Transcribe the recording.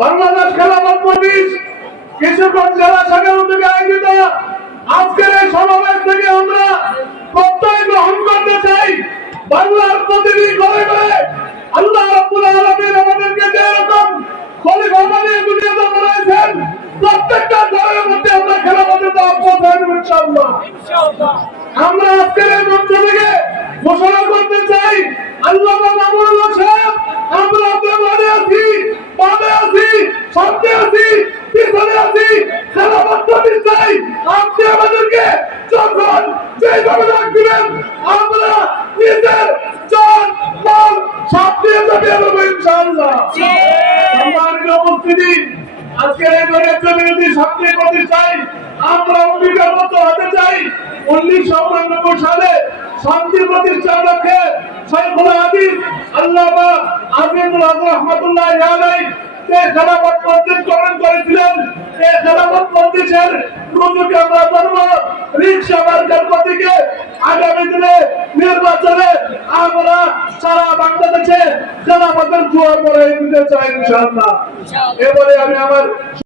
বাংলাদেশ খেলাফত মজলিস কিশোরগঞ্জ জেলা শাখার উদ্যোগে আয়োজিত। আজকের এই সমাবেশ থেকে আমরা প্রত্যয় গ্রহণ করতে চাই। বাংলার প্রতিটি ঘরে ঘরে আল্লাহ রাব্বুল আলামিন আমাদেরকে যে রকম খলিফা বানিয়ে দুনিয়াতে বানাইছেন প্রত্যেকটা ঘরের মধ্যে আমরা খেলাফতের দাওয়াত ইনশাআল্লাহ। আমরা আজকের এই মঞ্চ থেকে প্রতিষ্ঠায় আপনি আমাদেরকে যখন যেভাবে রাখবেন আমরা নিজের মাল সব দিয়ে যাবে দেবো ইনশাআল্লাহ। সম্মানিত উপস্থিতি আজকের এই নৈরাজ্য বিরোধী শান্তি প্রতিষ্ঠায় আমরা অঙ্গীকারবদ্ধ হতে চাই। উনিশশো উনানব্বই সালে শান্তি প্রতিষ্ঠার লক্ষ্যে শাইখুল হাদিস আল্লামা আজিমুল হক রহমাতুল্লাহ আলাই যে খেলাফত মসজিদ গঠন করেছিলেন এই খেলাফত মসজিদের রুজুকে আমরা ধরবো। রিক্সা মার্কের প্রতীকে আগামী দিনে নির্বাচনে এবারে আমি আমার